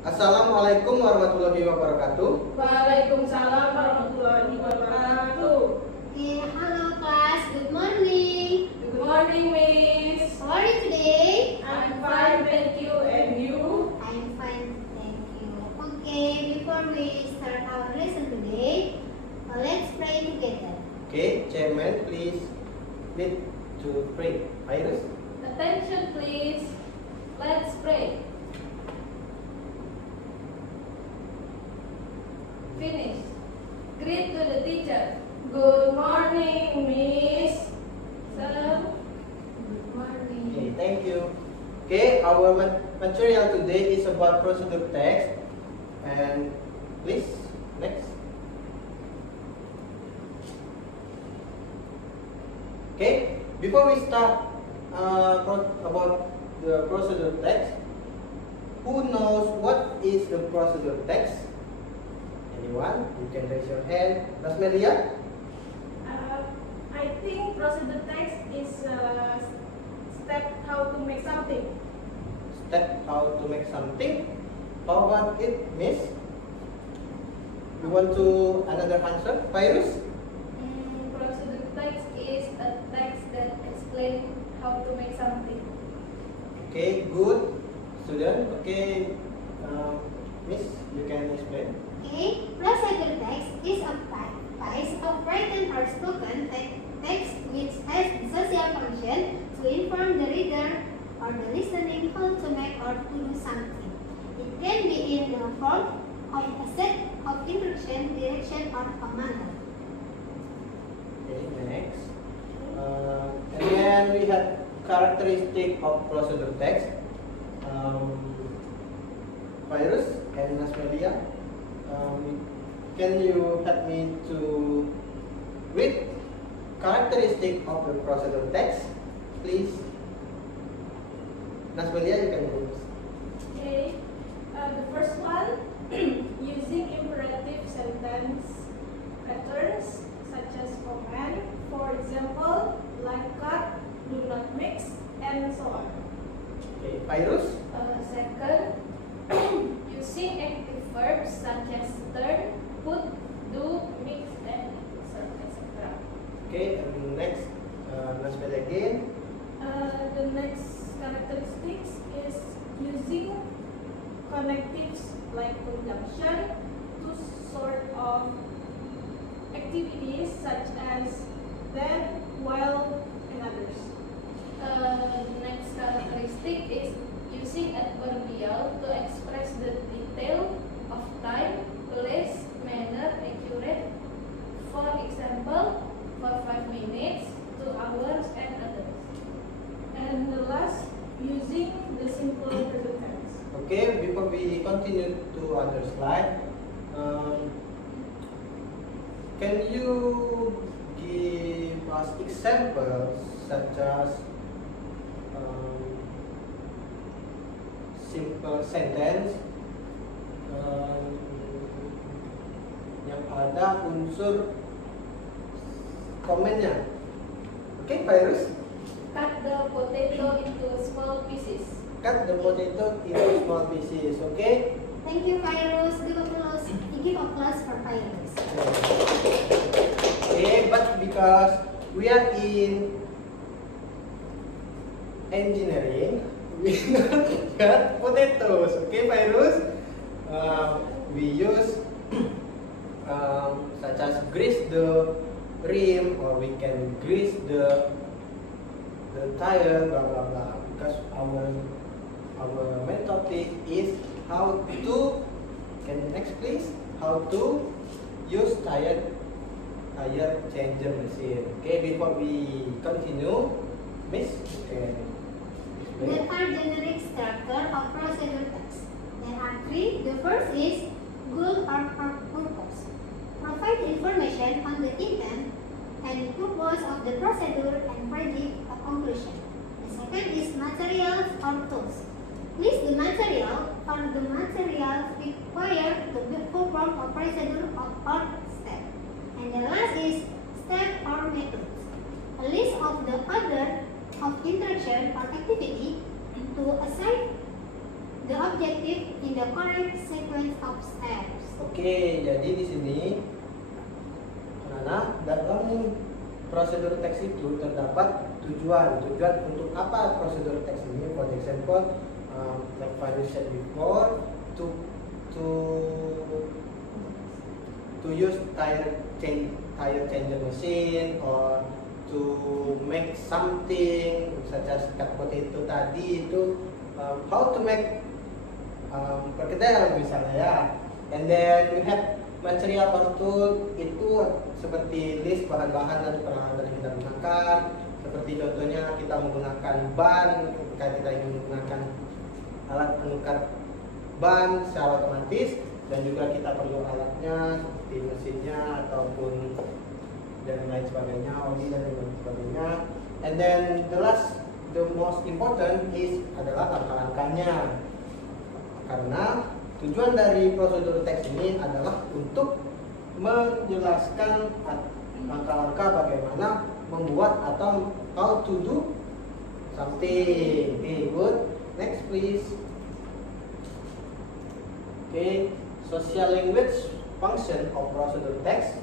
Assalamualaikum warahmatullahi wabarakatuh. Waalaikumsalam warahmatullahi wabarakatuh. Hello class, good morning. Good morning, Miss. How are you today? I'm fine, thank you. And you? I'm fine, thank you. Okay, before we start our lesson today, let's pray together. Okay, Chairman, please lead to pray. Virus. Attention, please. Let's pray. Finish. Greet to the teacher. Good morning, Miss. Sir. Good morning. Okay, thank you. Okay, our material today is about procedure text. And please, next. Okay, before we start about the procedure text, who knows what is the procedure text? Anyone? You can raise your hand. Nasmelia? I think procedure text is step how to make something. Step how to make something. How about it, Miss? You want to another answer? Virus? Procedure text is a text that explains how to make something. Okay, good. Student, okay. Miss, you can explain. Okay, procedure text is a piece of written or spoken text which has the social function to inform the reader or the listening how to make or to do something. It can be in the form of a set of instruction, direction, or command. Okay, next. And then we have characteristic of procedure text. Virus and Nasmelia, can you help me to read characteristic of the procedure text, please? Nasmelia, you can read. Okay. The first one, using imperative sentence patterns such as command, for example, like cut, do not mix, and so on. Okay, Virus. Second, using active verbs such as turn, put, do, mix, and insert, etc. Okay, and next, Nasmelia again. The next characteristics is using connectives like conjunction to sort of activities such as then, while, and others. The next characteristic is using adverbial to express the detail of time, place, manner, accurate. For example, for 5 minutes, 2 hours, and others. And the last, using the simple present tense. Okay, before we continue to other slide, can you give us examples such as simple sentence yang ada unsur komennya? Okay, Virus. Cut the potato into small pieces. Cut the potato into small pieces. Okay. Thank you, Virus. Give applause for Virus. Okay, but because we are in engineering, we not cut potatoes. Okay, Virus. We use such as grease the rim, or we can grease the tire, blah blah blah. Because our main topic is how to, can you next please, how to use tire changer machine. Okay, before we continue, Miss, can explain. There are generic structure of procedure text. There are 3. The first is goal or purpose. Provide information on the intent and purpose of the procedure and predict a conclusion. The second is materials or tools. List the material or the materials required to perform a procedure or step. And the last is step or methods. A list of the order of interaction or activity to assign the objective in the correct sequence of steps. Oke, jadi di sini anak-anak dalam prosedur teks itu terdapat tujuan untuk apa prosedur teks ini. For example, like Fadil said before, to use tire changer machine, or to make something such as cut potato tadi itu, how to make perkedel misalnya ya. And then we have material or tool, itu seperti list bahan-bahan dan peralatan yang kita gunakan. Seperti contohnya kita menggunakan ban ketika kita ingin menggunakan alat penukar ban secara otomatis, dan juga kita perlu alatnya seperti mesinnya ataupun dan lain sebagainya, oli dan lain sebagainya. And then the most important is adalah langkah-langkahnya, karena tujuan dari prosedur teks ini adalah untuk menjelaskan langkah-langkah bagaimana membuat atau how to do something. Okay, good. Next please. Okay, social language function of procedure text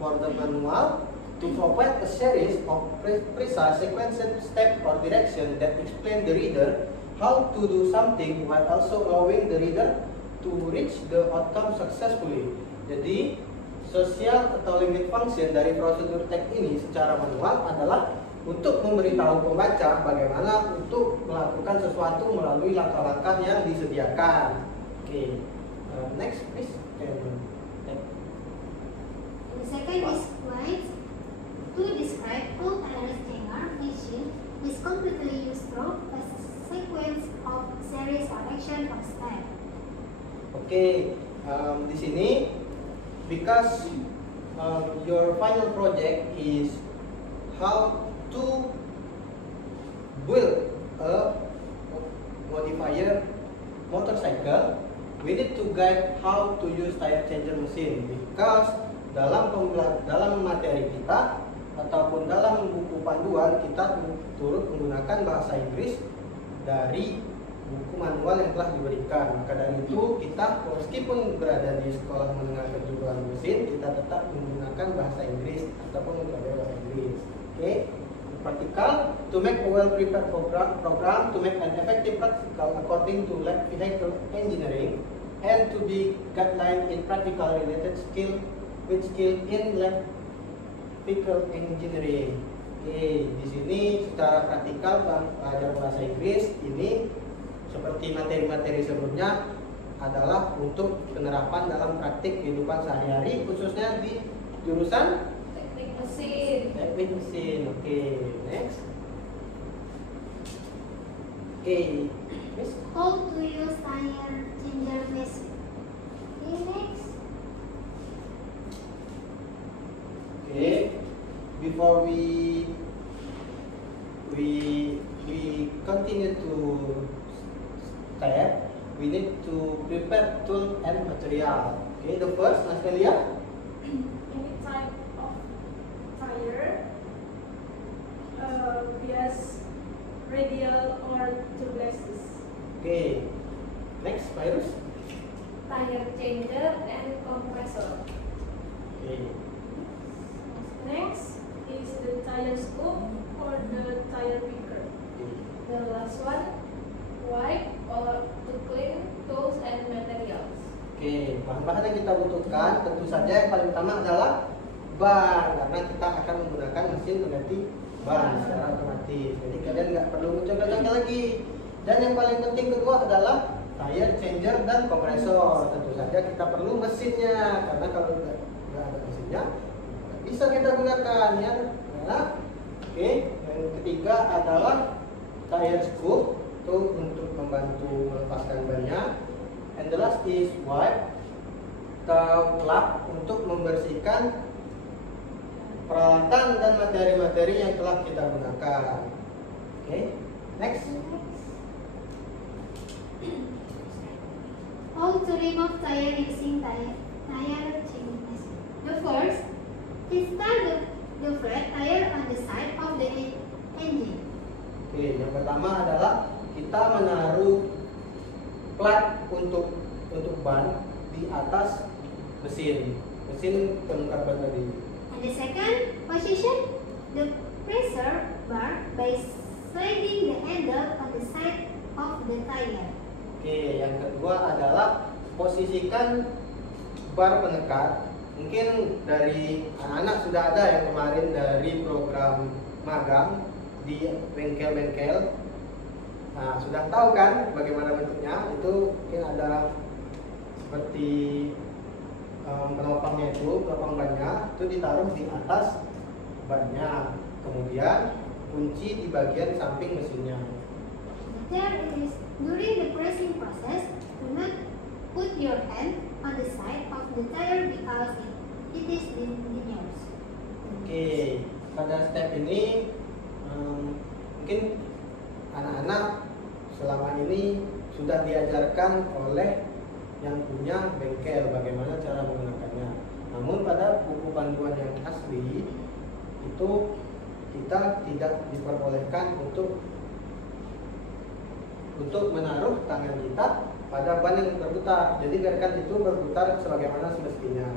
for the manual to provide a series of precise sequential step or direction that explain the reader how to do something while also allowing the reader to reach the outcome successfully. Jadi, sosial atau language function dari prosedur teks ini secara manual adalah untuk memberitahu pembaca bagaimana untuk melakukan sesuatu melalui langkah-langkah yang disediakan. Oke, next please. The second is slide. To describe how tire changer machine is completely used through a sequence of series or action or step. Oke, di sini because your final project is how to build a modifier motorcycle, we need to guide how to use tire changer machine, because dalam materi kita ataupun dalam buku panduan kita turut menggunakan bahasa Inggris dari buku manual yang telah diberikan. Maka dari itu kita meskipun berada di sekolah menengah kejuruan mesin, kita tetap menggunakan bahasa Inggris ataupun mempelajari bahasa Inggris. Oke, practical to make a well prepared program to make an effective practical according to lab vehicle engineering, and to be guideline in practical related skill in lab vehicle engineering. Oke, di sini secara praktikal belajar bahasa Inggris ini seperti materi-materi sebelumnya adalah untuk penerapan dalam praktik kehidupan sehari-hari, khususnya di jurusan teknik mesin. Teknik mesin. Oke, next. Oke, next. How to use tire changer machine. Okay, next. Okay, before we continue to step, we need to prepare tool and material. Okay, the first, Nastalia. Any type of tire, bias, radial, or tubeless. Okay, next, Virus. Tire changer and compressor. Okay, Next is the tire scoop or the tire picker. The last one, wipe or to clean tools and materials. Oke, bahan-bahan yang kita butuhkan tentu saja yang paling utama adalah ban, karena kita akan menggunakan mesin pengganti ban secara otomatis. Jadi kalian nggak perlu mencoba-coba lagi. Dan yang paling penting kedua adalah tire changer dan kompresor. Tentu saja kita perlu mesinnya, karena kalau nggak ada mesinnya nggak bisa kita gunakan ya. Nah, oke, yang ketiga adalah tire scoop itu untuk membantu melepaskan bannya. And the last is wipe atau lap untuk membersihkan peralatan dan materi-materi yang telah kita gunakan. Oke, next. How to remove tire using tire changer machine. The first, install the flat tire on the side of the engine. Oke, yang pertama adalah kita menaruh plat untuk ban di atas mesin pengangkat ban tadi. And the second position, the pressure bar by sliding the handle on the side of the tire. Oke, yang kedua adalah posisikan bar pengekat. Mungkin dari anak-anak sudah ada yang kemarin dari program magang di bengkel-bengkel. Nah, sudah tahu kan bagaimana bentuknya? Itu mungkin ada seperti penopangnya itu, penopang bannya itu ditaruh di atas bannya. Kemudian kunci di bagian samping mesinnya. The third is, during the pressing process, do not put your hand on the side of the tire because it is dangerous. Oke, pada step ini mungkin anak-anak selama ini sudah diajarkan oleh yang punya bengkel bagaimana cara menggunakannya. Namun pada buku panduan yang asli itu kita tidak diperbolehkan untuk menaruh tangan kita pada ban yang berputar. Jadi biarkan itu berputar sebagaimana semestinya,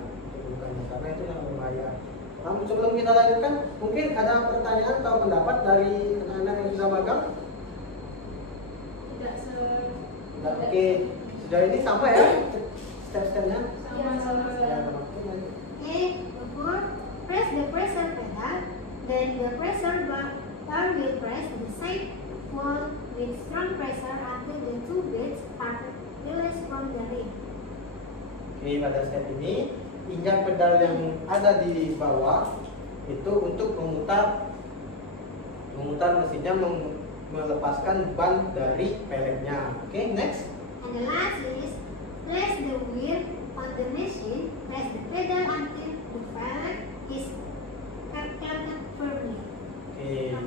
karena itu yang berbahaya. Nah, sebelum kita lanjutkan, mungkin ada pertanyaan atau pendapat dari anak-anak yang sudah magang? Tidak. Oke, sudah ini sampai ya step-stepnya. Sama-sama. A. Before, press the pressure pedal, then the pressure bar will press the side wall with strong pressure until the two bits are released from the rim. Oke, pada step ini injak pedal yang ada di bawah itu untuk memutar mesinnya, melepaskan ban dari peletnya. Oke, next. And the last is, press the wheel on the machine, press the pedal until the pellet is clamped firmly. Oke,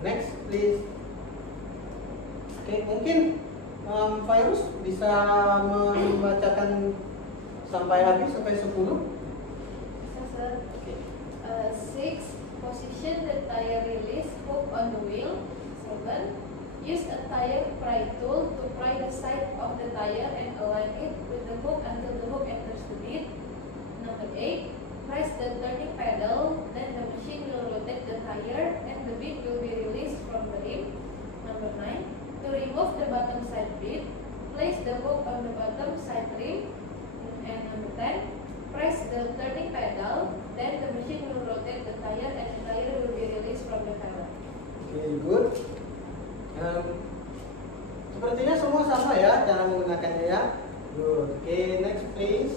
next please. Oke, mungkin Virus bisa membacakan sampai habis, sampai 10. Oke. 6. Position the tire release hook on the wheel. 7. Use a tire pry tool to pry the side of the tire and align it with the hook until the hook enters the bit. Number 8. Press the turning pedal, then the machine will rotate the tire and the bit will be released from the rim. Number 9. To remove the bottom side bit, place the hook on the bottom side rim. And number 10. Press the turning pedal, then the machine will rotate the tire and the tire will be released from the pedal. Very good. Sepertinya semua sama ya cara menggunakannya ya. Good. Okay, next please.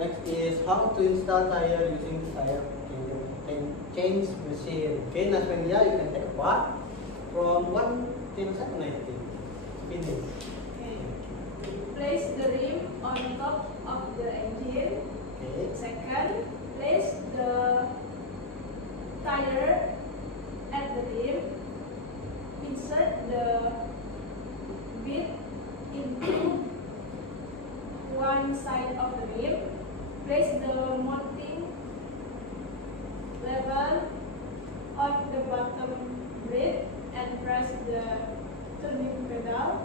Next is how to install tire using tire change machine. Okay, Nasmelia, you can take a part from 1 till 7, I think. Finish. Place the rim on top of the engine. Okay. Second, place the tire at the rim. Insert the bit into one side of the rim. Place the mounting lever on the bottom bit and press the turning pedal.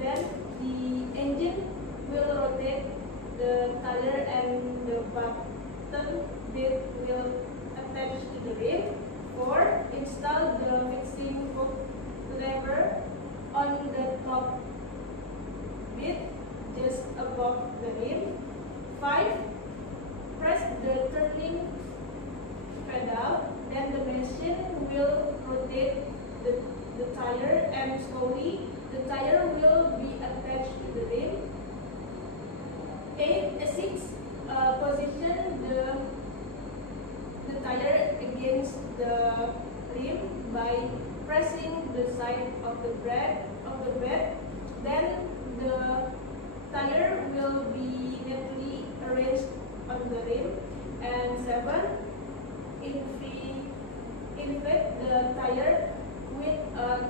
Then the engine will rotate the tire and the bottom bit will attach to the rim. 4. Install the fixing hook lever on the top bit just above the rim. 5. Press the turning pedal, then the machine will rotate the tire and slowly the tire will be attached to the rim. 6. Position the tire against the rim by pressing the side of the bed. Then the tire will be neatly arranged on the rim. And 7. Inflate the tire with a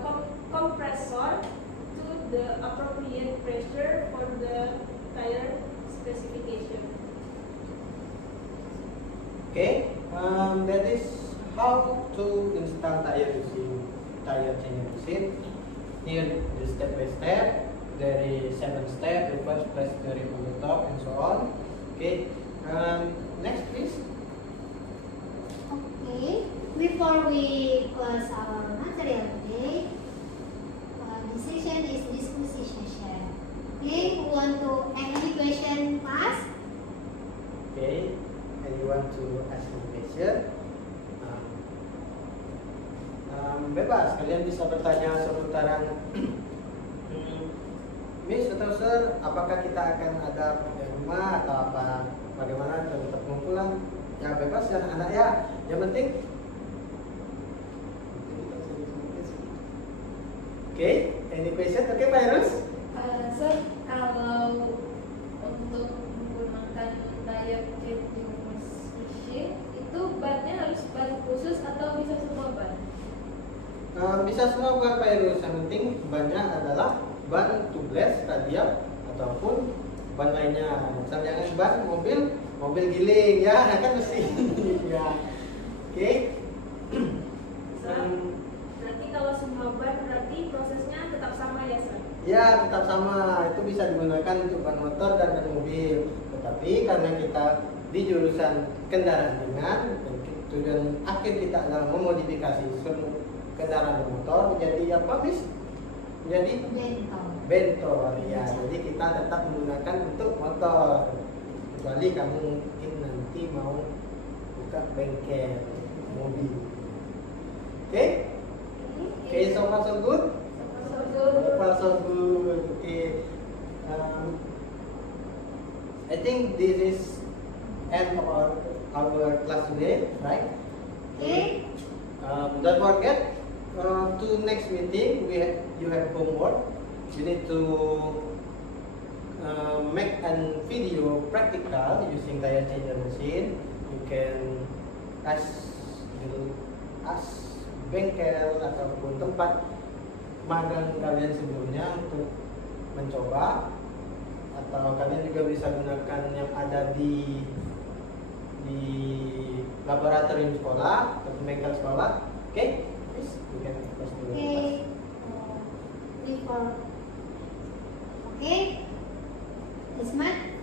compressor to the appropriate pressure for the tire specification. Okay, that is how to install tire using tire changing machine. Here the step by step. there is 7 steps. The first place the rim on the top and so on. Okay. Next, please. Okay. Before we close our material today, this session is discussion session. Okay. Who want to ask any question, class? Okay. Anyone to ask a question? Bebas, kalian bisa bertanya seputaran Miss atau Sir, apakah kita akan ada di rumah atau apa, bagaimana untuk pengumpulan? Ya bebas ya anak ya, yang penting. Oke, any question? Oke, Pak Irus? Sir, kalau untuk menggunakan diet reducing machine itu bannya harus ban khusus atau bisa semua ban? Bisa semua ban Pak Irus, yang penting bannya adalah ban tubeless radial ataupun ban lainnya. Misalnya jangan ban mobil giling ya, kan mesti ya. Oke. Berarti kalau semua ban berarti prosesnya tetap sama ya, Sir? Ya, tetap sama. Itu bisa digunakan untuk ban motor dan ban mobil. Tetapi karena kita di jurusan kendaraan ringan, tujuan akhir kita adalah memodifikasi semua kendaraan motor menjadi apa, Miss? Jadi bentor ya. Jadi kita tetap menggunakan untuk motor. Kecuali kamu mungkin nanti mau buka bengkel mobil. Oke? Oke, so far so good? So far so good. Okay. I think this is end of our class today, right? Okay. Don't forget to next meeting you have homework. You need to make a video practical using tire changer machine. You can ask bengkel ataupun tempat magang kalian sebelumnya untuk mencoba, atau kalian juga bisa gunakan yang ada di laboratorium sekolah atau bengkel sekolah. Okay? Please, you can first do Okay. Before. Okay. Ismat.